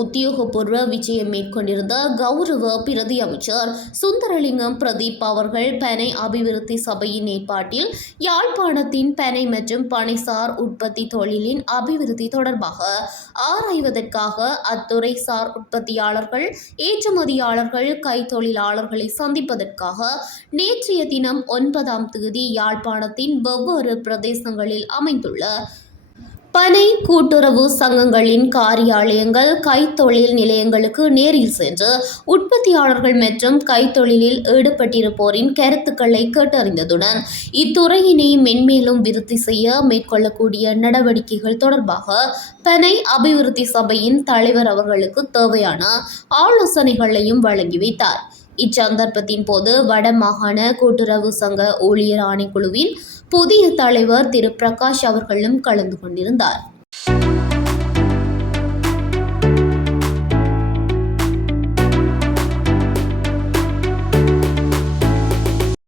உத்தியோகபூர்வ விஜயம் மேற்கொண்டிருந்த கௌரவ பிரதி அமைச்சர் சுந்தரலிங்கம் பிரதீப் அவர்கள் பனை அபிவிருத்தி சபையின் ஏற்பாட்டில் யாழ்ப்பாணத்தின் பனை மற்றும் பனைசார் உற்பத்தி தொழிலின் அபிவிருத்தி தொடர்பாக ஆராய்வதற்காக அத்துறைசார் உற்பத்தியாளர்கள், ஏற்றுமதியாளர்கள், கைத்தொழிலாளர்களை சந்திப்பதற்காக நேற்றைய தினம் 9ஆம் தேதி யாழ்ப்பாணத்தின் வெவ்வேறு பிரதேசங்களில் அமைந்துள்ள பனை கூட்டுறவு சங்கங்களின் காரியாலயங்கள், கைத்தொழில் நிலையங்களுக்கு நேரில் சென்று உற்பத்தியாளர்கள் மற்றும் கைத்தொழிலில் ஈடுபட்டிருப்போரின் கருத்துக்களை கேட்டறிந்ததுடன் இத்துறையினை மென்மேலும் விருத்தி செய்ய மேற்கொள்ளக்கூடிய நடவடிக்கைகள் தொடர்பாக பனை அபிவிருத்தி சபையின் தலைவர் அவர்களுக்கு தேவையான ஆலோசனைகளையும் வழங்கி வைத்தார். இச்சந்தர்ப்பத்தின் போது வடமாகாண கூட்டுறவு சங்க ஊழியர் ஆணைக்குழுவின் புதிய தலைவர் திரு பிரகாஷ் அவர்களும் கலந்து கொண்டிருந்தார்.